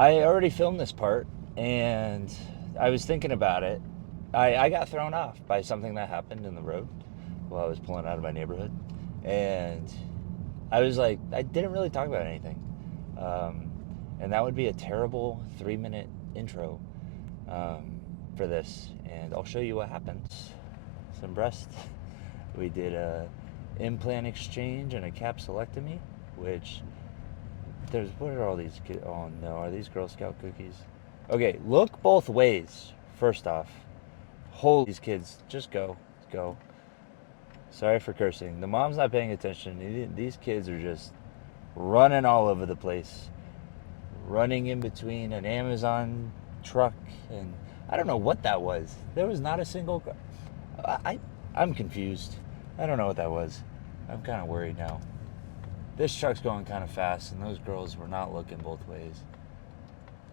I already filmed this part, and I was thinking about it. I got thrown off by something that happened in the road while I was pulling out of my neighborhood, and I was like, I didn't really talk about anything, um, and that would be a terrible 3 minute intro for this. And I'll show you what happens. Some breast. We did a implant exchange and a capsulectomy, which there's what are all these kids? Oh no, are these Girl Scout cookies? Okay, look both ways. First off, hold these kids. Just go, go. Sorry for cursing. The mom's not paying attention. These kids are just running all over the place, running in between an Amazon truck and I don't know what that was. There was not a single. I I'm confused. I don't know what that was. I'm kind of worried now. This truck's going kind of fast, and those girls were not looking both ways.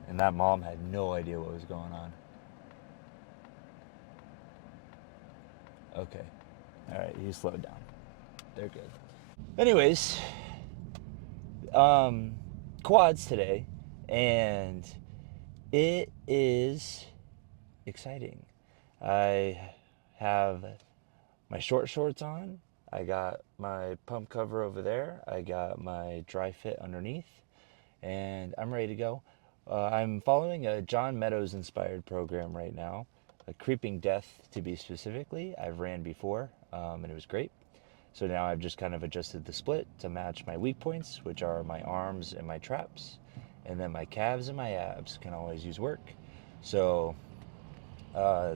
And that mom had no idea what was going on. Okay. All right, he slowed down. They're good. Anyways, um, quads today, and it is exciting. I have my short shorts on. I got my pump cover over there. I got my dry fit underneath, and I'm ready to go. I'm following a John Meadows inspired program right now, a Creeping Death to be specifically. I've ran before, and it was great. So now I've just kind of adjusted the split to match my weak points, which are my arms and my traps, and then my calves and my abs can always use work. So uh,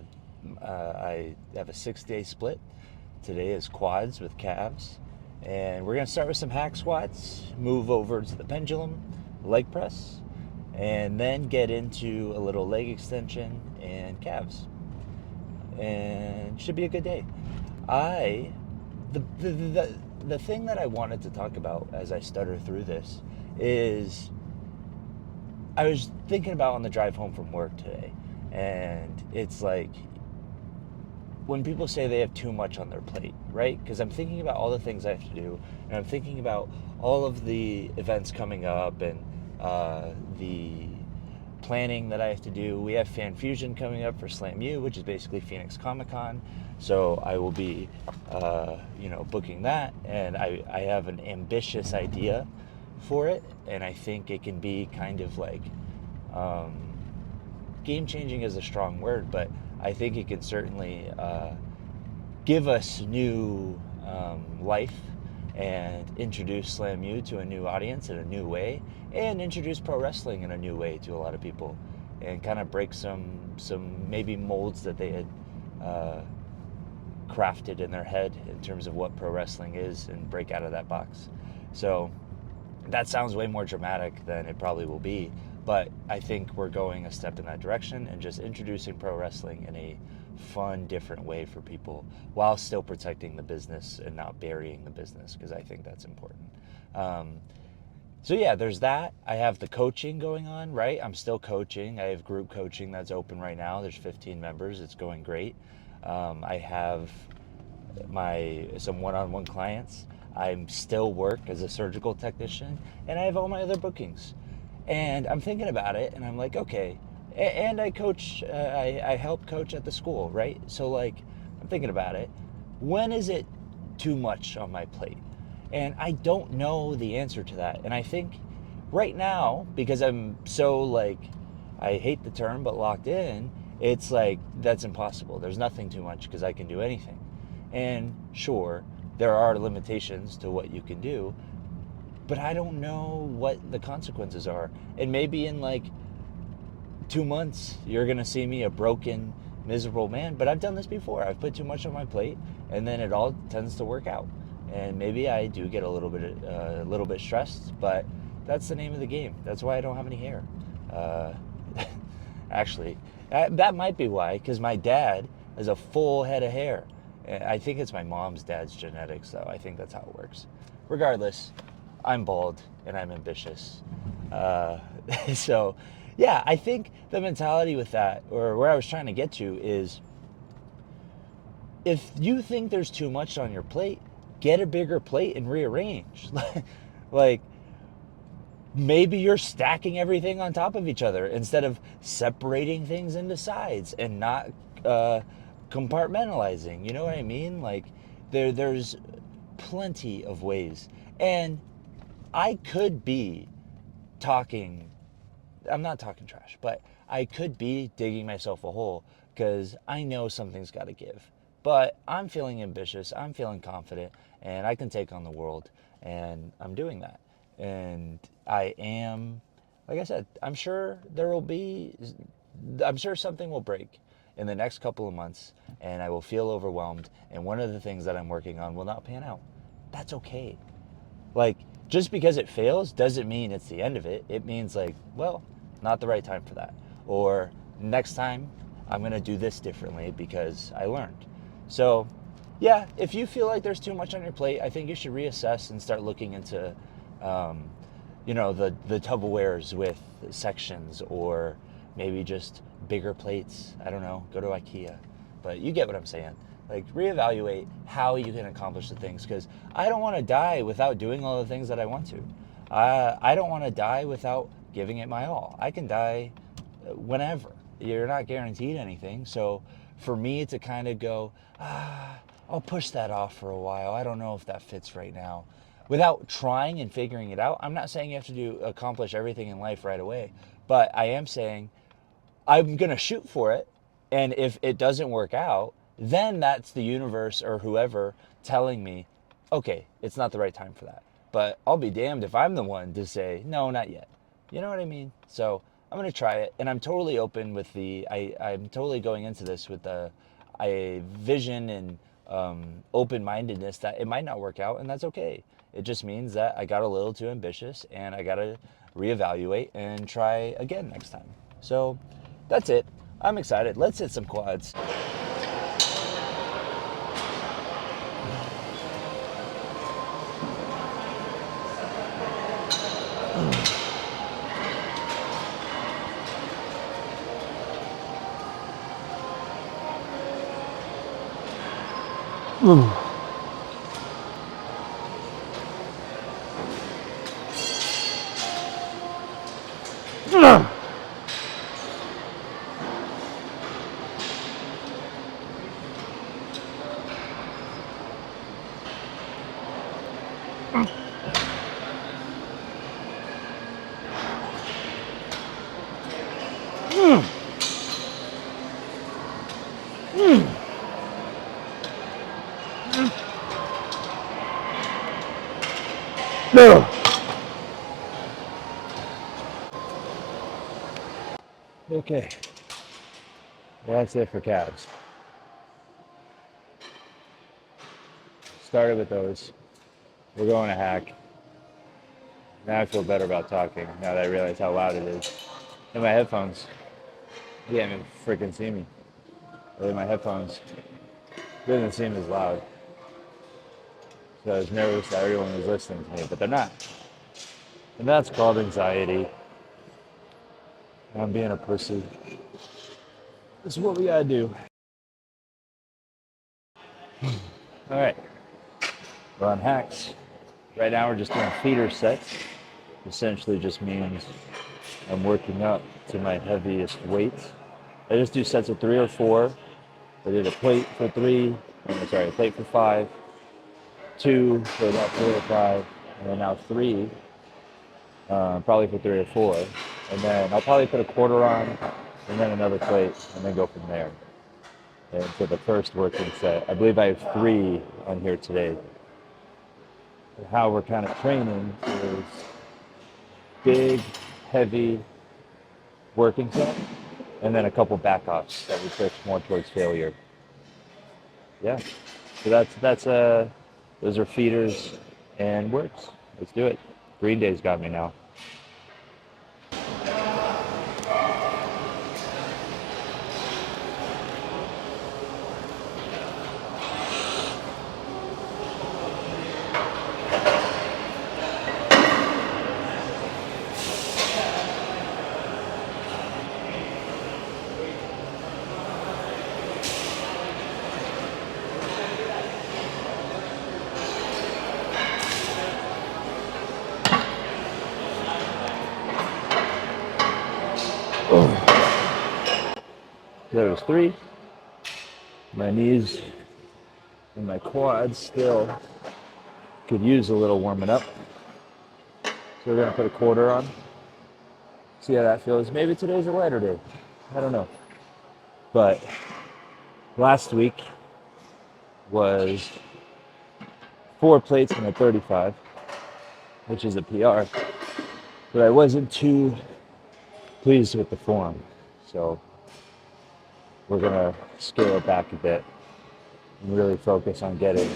I have a 6 day split. Today is quads with calves. And we're going to start with some hack squats, move over to the pendulum, leg press, and then get into a little leg extension and calves. And should be a good day. I, the thing that I wanted to talk about as I stutter through this is I was thinking about on the drive home from work today. And it's like, when people say they have too much on their plate, right? Because I'm thinking about all the things I have to do, and I'm thinking about all of the events coming up and the planning that I have to do. We have Fan Fusion coming up for Slam U, which is basically Phoenix Comic Con. So I will be, booking that, and I have an ambitious idea for it, and I think it can be kind of like um, game changing is a strong word, but I think it can certainly give us new life and introduce Slam U to a new audience in a new way, and introduce pro wrestling in a new way to a lot of people, and kind of break some maybe molds that they had uh, crafted in their head in terms of what pro wrestling is, and break out of that box. So that sounds way more dramatic than it probably will be, but I think we're going a step in that direction and just introducing pro wrestling in a fun, different way for people while still protecting the business and not burying the business, because I think that's important. Um, so yeah, there's that. I have the coaching going on, right? I'm still coaching. I have group coaching that's open right now. There's 15 members. It's going great. I have my some one-on-one clients. I'm still work as a surgical technician, and I have all my other bookings. And I'm thinking about it, and I'm like, okay. And I coach. I help coach at the school, right? So like, I'm thinking about it. When is it too much on my plate? And I don't know the answer to that. And I think right now, because I'm so like, I hate the term, but locked in, it's like that's impossible. There's nothing too much because I can do anything. And sure, there are limitations to what you can do, but I don't know what the consequences are. And maybe in like 2 months, you're going to see me a broken, miserable man. But I've done this before. I've put too much on my plate, and then it all tends to work out. And maybe I do get a little bit stressed, but that's the name of the game. That's why I don't have any hair. Uh, Actually, that might be why, because my dad has a full head of hair. I think it's my mom's dad's genetics, though. I think that's how it works. Regardless, I'm bald and I'm ambitious. Uh, so, yeah, I think the mentality with that, or where I was trying to get to, is if you think there's too much on your plate, get a bigger plate and rearrange. Like, maybe you're stacking everything on top of each other instead of separating things into sides and not uh, compartmentalizing. You know what I mean? Like there's plenty of ways. And I could be talking, I'm not talking trash, but I could be digging myself a hole because I know something's got to give. But I'm feeling ambitious, I'm feeling confident, and I can take on the world, and I'm doing that. And I am, like I said, I'm sure something will break in the next couple of months, and I will feel overwhelmed, and one of the things that I'm working on will not pan out. That's okay. Like, just because it fails doesn't mean it's the end of it. It means, like, well, not the right time for that. Or next time, I'm going to do this differently because I learned. So, yeah, if you feel like there's too much on your plate, I think you should reassess and start looking into, um, the Tupperwares with sections, or maybe just bigger plates. I don't know. Go to IKEA. But you get what I'm saying. Like, reevaluate how you can accomplish the things, because I don't want to die without doing all the things that I want to. I don't want to die without giving it my all. I can die whenever. You're not guaranteed anything. So for me to kind of go, I'll push that off for a while. I don't know if that fits right now. Without trying and figuring it out, I'm not saying you have to accomplish everything in life right away, but I am saying I'm going to shoot for it. And if it doesn't work out, then that's the universe or whoever telling me, okay, it's not the right time for that. But I'll be damned if I'm the one to say, no, not yet. You know what I mean? So I'm going to try it. And I'm totally open with I'm totally going into this with a vision and open mindedness that it might not work out, and that's okay. It just means that I got a little too ambitious and I got to reevaluate and try again next time. So that's it. I'm excited. Let's hit some quads. No. Okay. That's it for calves. Started with those. We're going to hack. Now I feel better about talking now that I realize how loud it is. And my headphones. You can't even freaking see me. Really, my headphones didn't seem as loud. So I was nervous that everyone was listening to me, but they're not. And that's called anxiety. I'm being a pussy. This is what we gotta do. All right. We're on hacks. Right now we're just doing feeder sets. Essentially just means I'm working up to my heaviest weights. I just do sets of 3 or 4. I did a plate for 3, a plate for 5, 2 for about 4 or 5, and then now 3, probably for 3 or 4. And then I'll probably put a quarter on, and then another plate, and then go from there. And for the first working set, I believe I have 3 on here today. How we're kind of training is big, heavy working set, and then a couple back-offs that we push more towards failure. Yeah. So those are feeders and works. Let's do it. Green Day's got me now. There was 3. My knees and my quads still could use a little warming up. So we're gonna put a quarter on. See how that feels. Maybe today's a lighter day. I don't know. But last week was 4 plates and a 35, which is a PR. But I wasn't too pleased with the form. So we're gonna scale it back a bit and really focus on getting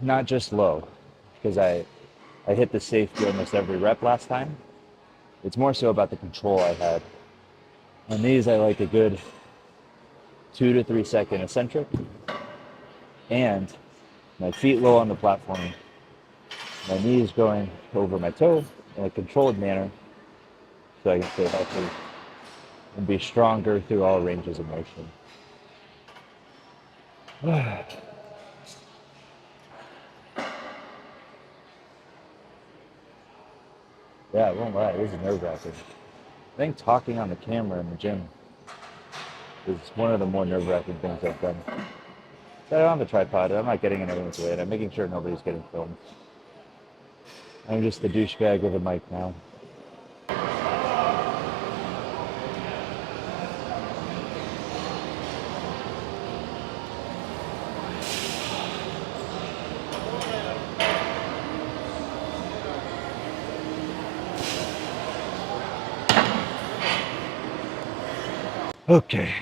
not just low, because I hit the safety almost every rep last time. It's more so about the control I had. On these, I like a good 2 to 3 second eccentric and my feet low on the platform, my knees going over my toe in a controlled manner so I can stay healthy and be stronger through all ranges of motion. Yeah, I won't lie, this is nerve-wracking. I think talking on the camera in the gym is one of the more nerve-wracking things I've done. I don't have a tripod. I'm not getting in everyone's way. I'm making sure nobody's getting filmed. I'm just the douchebag with a mic now. Okay.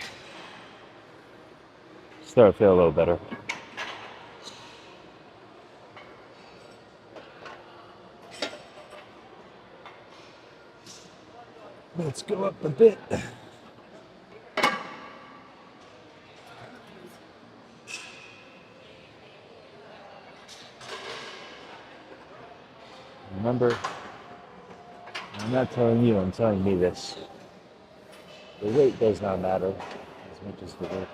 Start to feel a little better. Let's go up a bit. Remember, I'm not telling you, I'm telling me this. The weight does not matter as much as the work.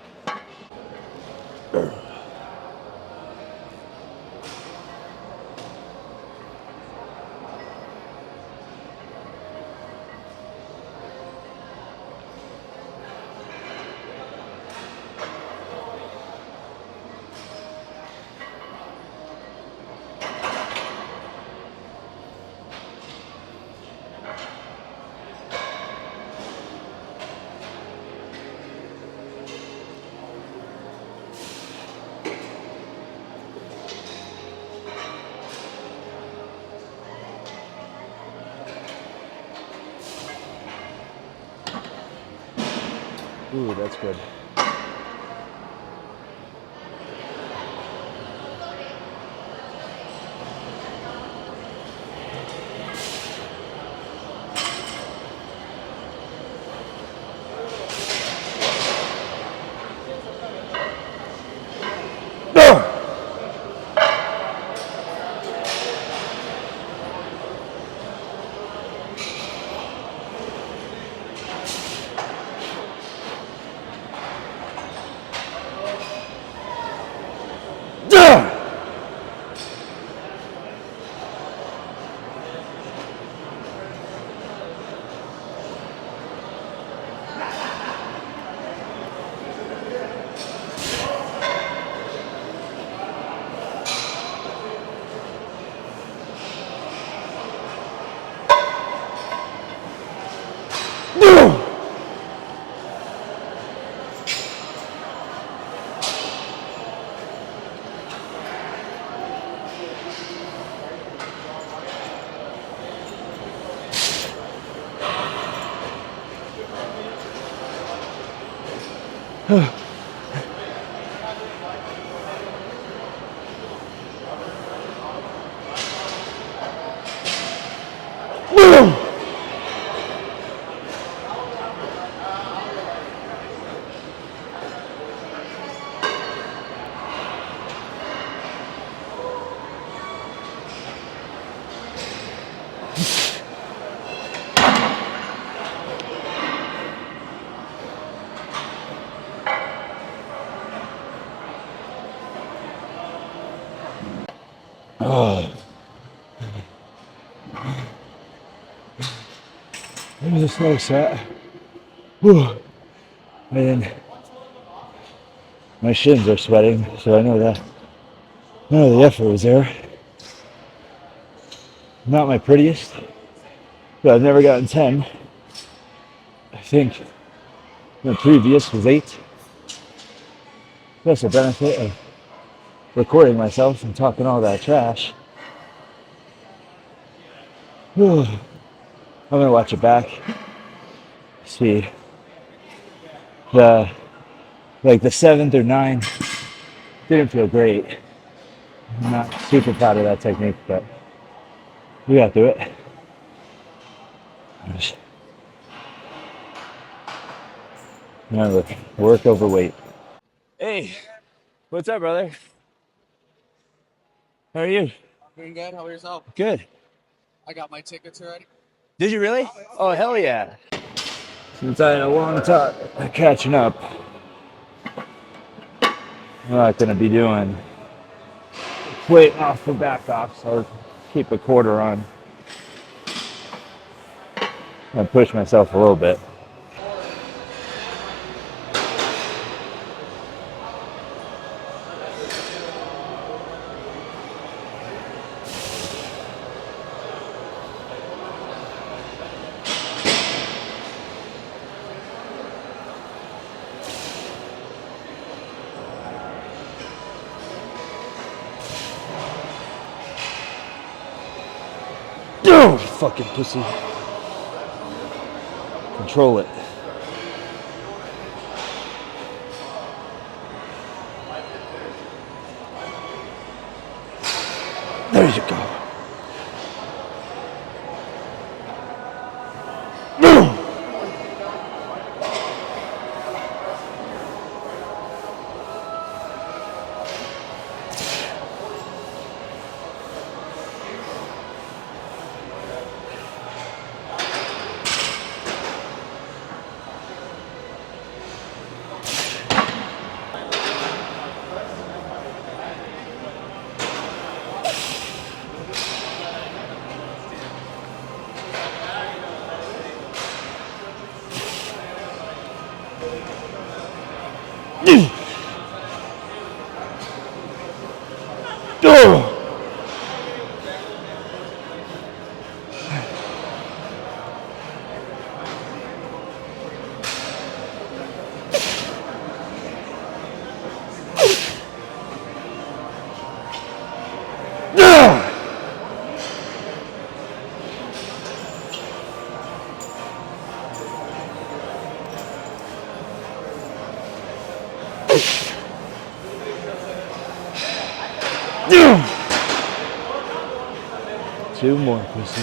Ooh, that's good. Oh, I'm just so set. Whew. And my shins are sweating, so I know that none of the effort was there. Not my prettiest, but I've never gotten 10. I think the previous was 8. That's the benefit of recording myself and talking all that trash. I'm gonna watch it back. See the the 7th or 9th didn't feel great. I'm not super proud of that technique, but we got through it. Remember, work over weight. Hey, what's up, brother? How are you? Doing good. How about yourself? Good. I got my tickets already. Did you really? Oh, hell yeah. Since I had a long time catching up, I'm not going to be doing weight off for back off, so I'll keep a quarter on and push myself a little bit. Oh, fucking pussy. Control it. There you go. Two more, pussy.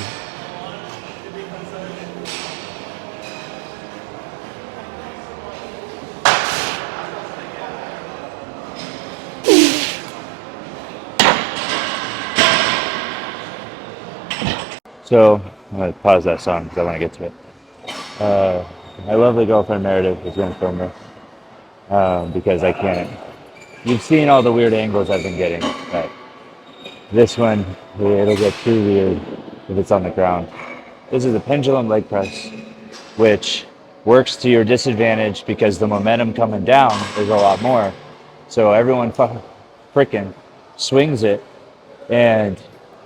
So, I'm going to pause that song because I want to get to it. My lovely girlfriend Meredith is going to film me because I can't. You've seen all the weird angles I've been getting, but this one, it'll get too weird if it's on the ground. This is a pendulum leg press, which works to your disadvantage because the momentum coming down is a lot more. So everyone freaking swings it and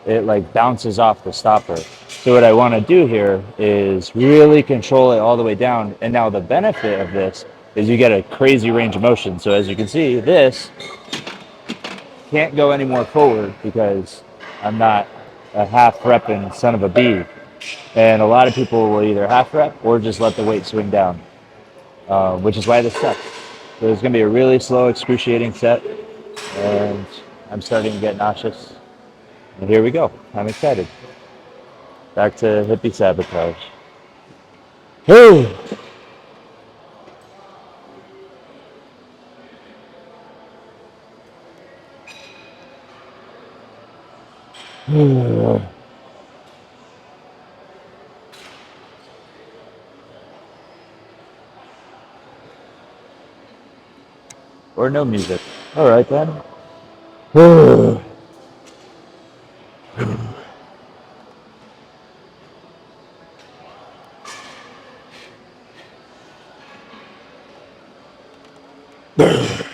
it like bounces off the stopper. So what I want to do here is really control it all the way down. And now the benefit of this is you get a crazy range of motion. So as you can see, this can't go any more forward because I'm not a half repping son of a bee. And a lot of people will either half rep or just let the weight swing down, which is why this sucks. So it's going to be a really slow, excruciating set, and I'm starting to get nauseous. And here we go. I'm excited. Back to hippie sabotage. Or no music. All right then. Oh.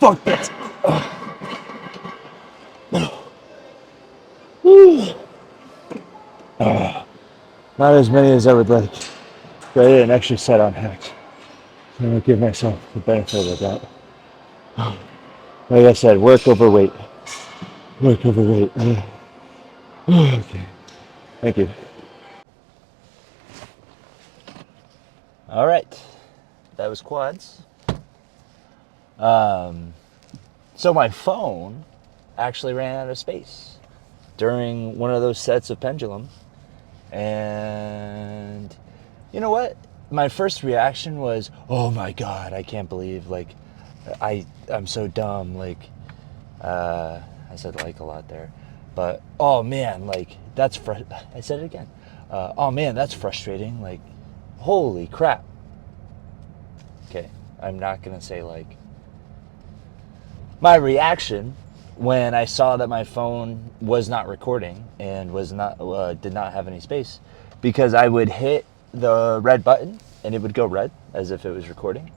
Fuck that. Not as many as I would like. But I did an extra set on hacks. I'm gonna give myself the benefit of that. Like I said, work over weight. Work over weight. Okay. Thank you. All right. That was quads. So my phone actually ran out of space during one of those sets of pendulum. And you know what? My first reaction was, "Oh my god, I can't believe I'm so dumb." I said like a lot there, but oh man, I said it again. Oh man, that's frustrating. Like, holy crap. Okay, I'm not gonna say like. My reaction when I saw that my phone was not recording and was not did not have any space, because I would hit the red button and it would go red as if it was recording,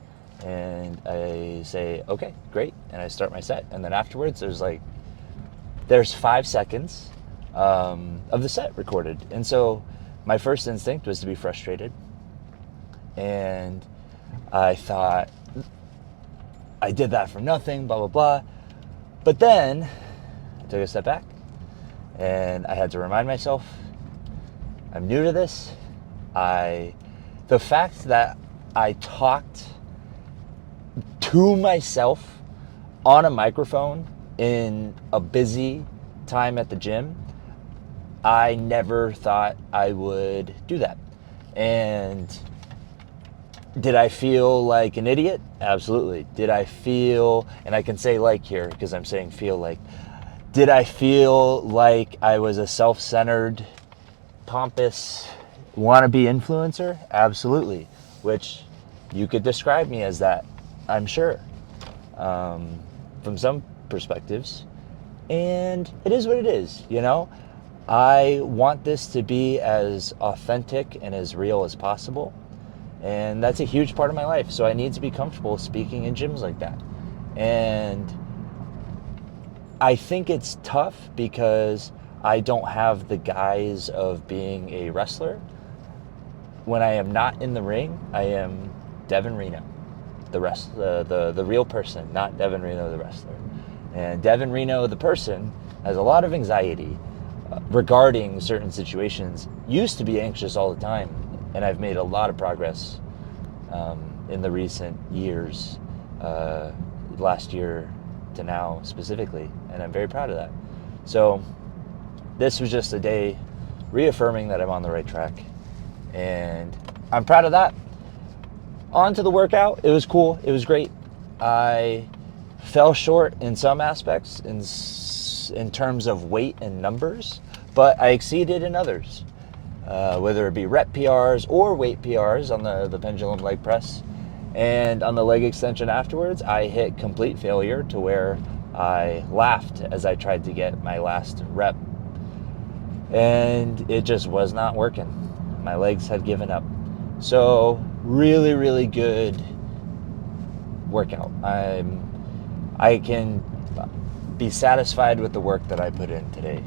and I say okay, great, and I start my set, and then afterwards there's 5 seconds of the set recorded, and so my first instinct was to be frustrated, and I thought I did that for nothing, blah blah blah. But then I took a step back and I had to remind myself, I'm new to this. The fact that I talked to myself on a microphone in a busy time at the gym, I never thought I would do that. And did I feel like an idiot? Absolutely. Did I feel, and I can say like here because I'm saying feel like, did I feel like I was a self-centered, pompous, wannabe influencer? Absolutely. Which you could describe me as that, I'm sure, from some perspectives. And it is what it is, you know? I want this to be as authentic and as real as possible. And that's a huge part of my life. So I need to be comfortable speaking in gyms like that. And I think it's tough because I don't have the guise of being a wrestler. When I am not in the ring, I am Devin Reno, the real person, not Devin Reno, the wrestler. And Devin Reno, the person, has a lot of anxiety regarding certain situations. Used to be anxious all the time, and I've made a lot of progress in the recent years, last year to now specifically, and I'm very proud of that. So this was just a day reaffirming that I'm on the right track, and I'm proud of that. On to the workout. It was cool. It was great. I fell short in some aspects in terms of weight and numbers, but I exceeded in others. Whether it be rep PRs or weight PRs on the pendulum leg press. And on the leg extension afterwards, I hit complete failure to where I laughed as I tried to get my last rep. And it just was not working. My legs had given up. So really, really good workout. I'm I can be satisfied with the work that I put in today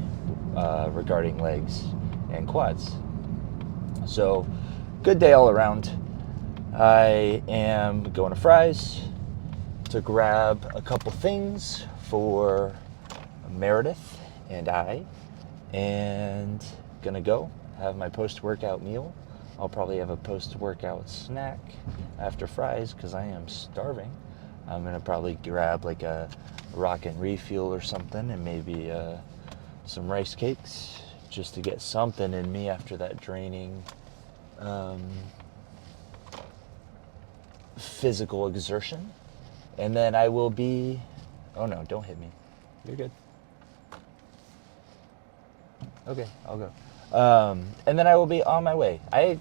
regarding legs and quads. So, good day all around. I am going to Fry's to grab a couple things for Meredith and I, and gonna go have my post-workout meal. I'll probably have a post-workout snack after Fry's because I am starving. I'm gonna probably grab like a rock and refuel or something, and maybe some rice cakes just to get something in me after that draining physical exertion. And then I will be, oh no, don't hit me. You're good. Okay, I'll go. And then I will be on my way. I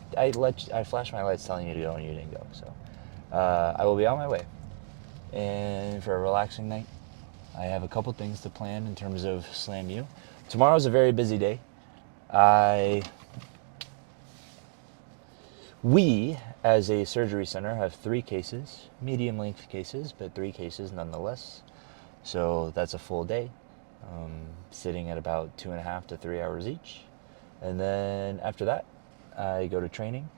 flashed my lights telling you to go and you didn't go. So I will be on my way. And for a relaxing night, I have a couple things to plan in terms of Slam U. Tomorrow's a very busy day. We, as a surgery center, have 3 cases, medium length cases, but 3 cases nonetheless. So that's a full day, sitting at about 2.5 to 3 hours each. And then after that, I go to training.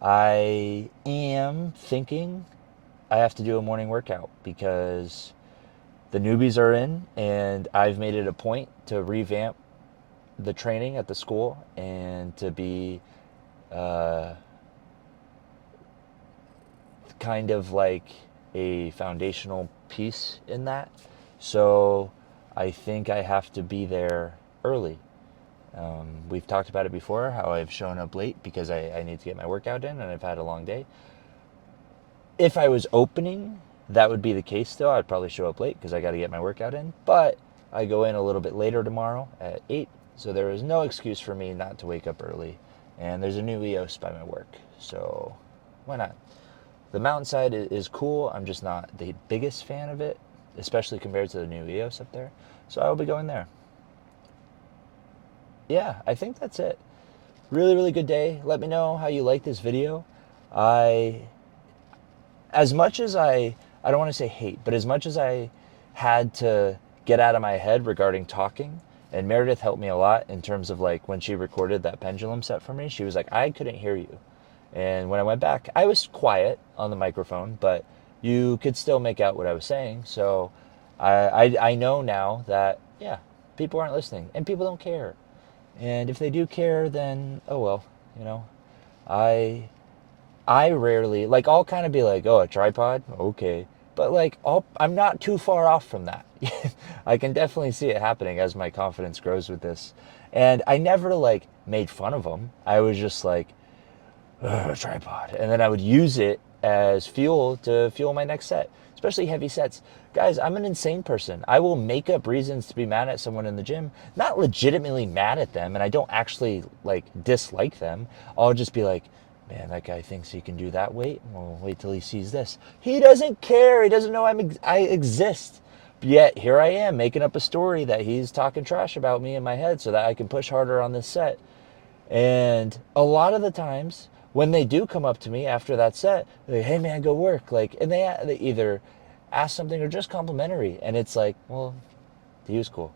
I am thinking I have to do a morning workout because the newbies are in, and I've made it a point to revamp the training at the school and to be kind of like a foundational piece in that. So I think I have to be there early. We've talked about it before, how I've shown up late because I need to get my workout in and I've had a long day. If I was opening, that would be the case still. I'd probably show up late because I got to get my workout in. But I go in a little bit later tomorrow at 8, so there is no excuse for me not to wake up early. And there's a new EOS by my work, so why not? The mountainside is cool. I'm just not the biggest fan of it, especially compared to the new EOS up there. So I will be going there. Yeah, I think that's it. Really, really good day. Let me know how you like this video. I, as much as I don't want to say hate, but as much as I had to get out of my head regarding talking, and Meredith helped me a lot in terms of like when she recorded that pendulum set for me, she was like, I couldn't hear you. And when I went back, I was quiet on the microphone, but you could still make out what I was saying. So I know now that, yeah, people aren't listening and people don't care. And if they do care, then, oh well, you know, I I rarely, like, I'll kind of be like, oh, a tripod? Okay. But, like, I'm not too far off from that. I can definitely see it happening as my confidence grows with this. And I never, like, made fun of them. I was just like, ugh, tripod. And then I would use it as fuel to fuel my next set, especially heavy sets. Guys, I'm an insane person. I will make up reasons to be mad at someone in the gym, not legitimately mad at them, and I don't actually like dislike them. I'll just be like, man, that guy thinks he can do that weight. Well, wait till he sees this. He doesn't care. He doesn't know I exist. But yet here I am making up a story that he's talking trash about me in my head so that I can push harder on this set. And a lot of the times when they do come up to me after that set, they're like, hey man, go work. Like, and they either ask something or just complimentary. And it's like, well, he was cool.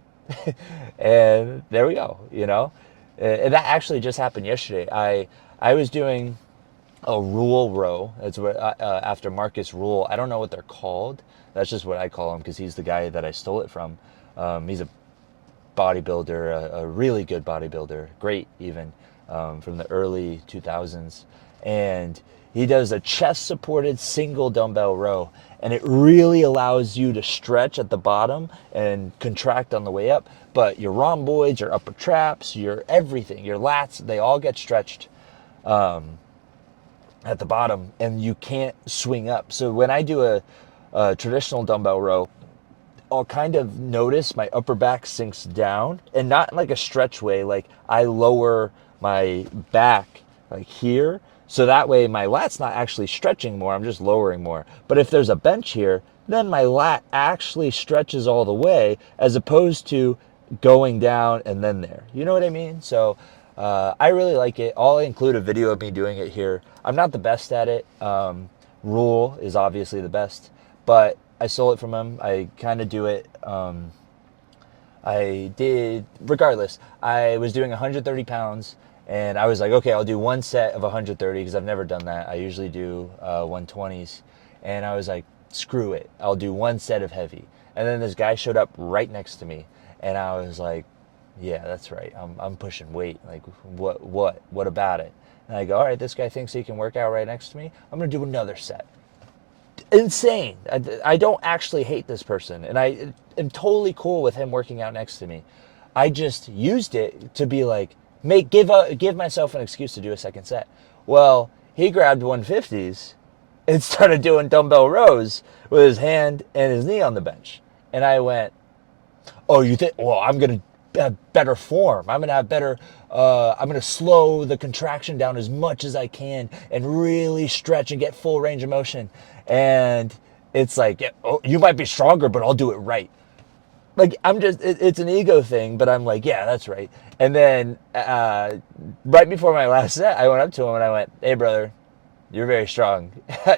And there we go, you know? And that actually just happened yesterday. I was doing a rule row. That's what after Marcus Rule. I don't know what they're called. That's just what I call him because he's the guy that I stole it from. He's a bodybuilder, a really good bodybuilder, great even, from the early 2000s. And he does a chest supported single dumbbell row. And it really allows you to stretch at the bottom and contract on the way up. But your rhomboids, your upper traps, your everything, your lats, they all get stretched at the bottom and you can't swing up. So when I do a traditional dumbbell row, I'll kind of notice my upper back sinks down, and not in like a stretch way. Like I lower my back like here, so that way my lat's not actually stretching more. I'm just lowering more. But if there's a bench here, then my lat actually stretches all the way, as opposed to going down and then there. You know what I mean? So I really like it. I'll include a video of me doing it here. I'm not the best at it. Rule is obviously the best, but I stole it from him. I kind of do it. I did, regardless, I was doing 130 pounds and I was like, okay, I'll do one set of 130 because I've never done that. I usually do 120s. And I was like, screw it. I'll do one set of heavy. And then this guy showed up right next to me and I was like, yeah, that's right. I'm pushing weight. Like, what about it? And I go, all right, this guy thinks he can work out right next to me. I'm going to do another set. Insane. I don't actually hate this person, and I am totally cool with him working out next to me. I just used it to be like, give myself an excuse to do a second set. Well, he grabbed 150s and started doing dumbbell rows with his hand and his knee on the bench. And I went, oh, you think, well, I'm going to have better form. I'm going to have better, I'm going to slow the contraction down as much as I can and really stretch and get full range of motion. And it's like, yeah, oh, you might be stronger, but I'll do it right. Like, it's an ego thing, but I'm like, yeah, that's right. And then right before my last set, I went up to him and I went, hey, brother, you're very strong.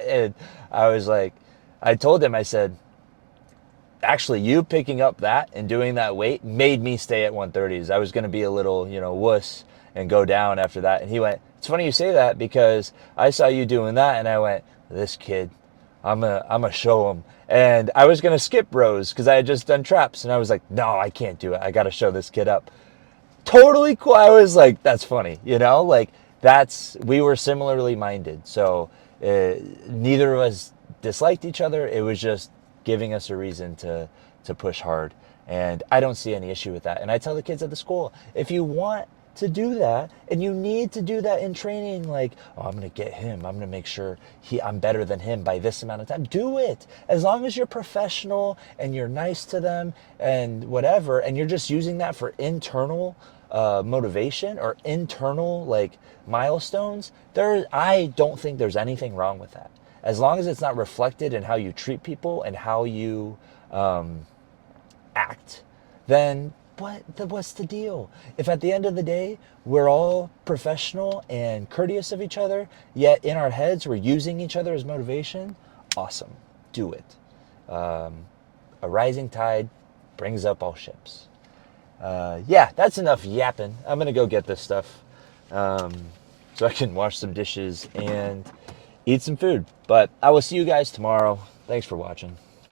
And I was like, I told him, I said, actually, you picking up that and doing that weight made me stay at 130s. I was going to be a little, wuss and go down after that. And he went, it's funny you say that because I saw you doing that. And I went, this kid, I'm gonna show him. And I was going to skip rows because I had just done traps. And I was like, no, I can't do it. I got to show this kid up. Totally cool. I was like, that's funny, like we were similarly minded. So neither of us disliked each other. It was just giving us a reason to push hard. And I don't see any issue with that. And I tell the kids at the school, if you want to do that and you need to do that in training, like, oh, I'm going to get him, I'm going to make sure I'm better than him by this amount of time, do it. As long as you're professional and you're nice to them and whatever, and you're just using that for internal motivation or internal like milestones, I don't think there's anything wrong with that. As long as it's not reflected in how you treat people and how you act, then what's the deal? If at the end of the day we're all professional and courteous of each other, yet in our heads we're using each other as motivation, awesome, do it. A rising tide brings up all ships. Yeah, that's enough yapping. I'm gonna go get this stuff so I can wash some dishes and eat some food. But I will see you guys tomorrow. Thanks for watching.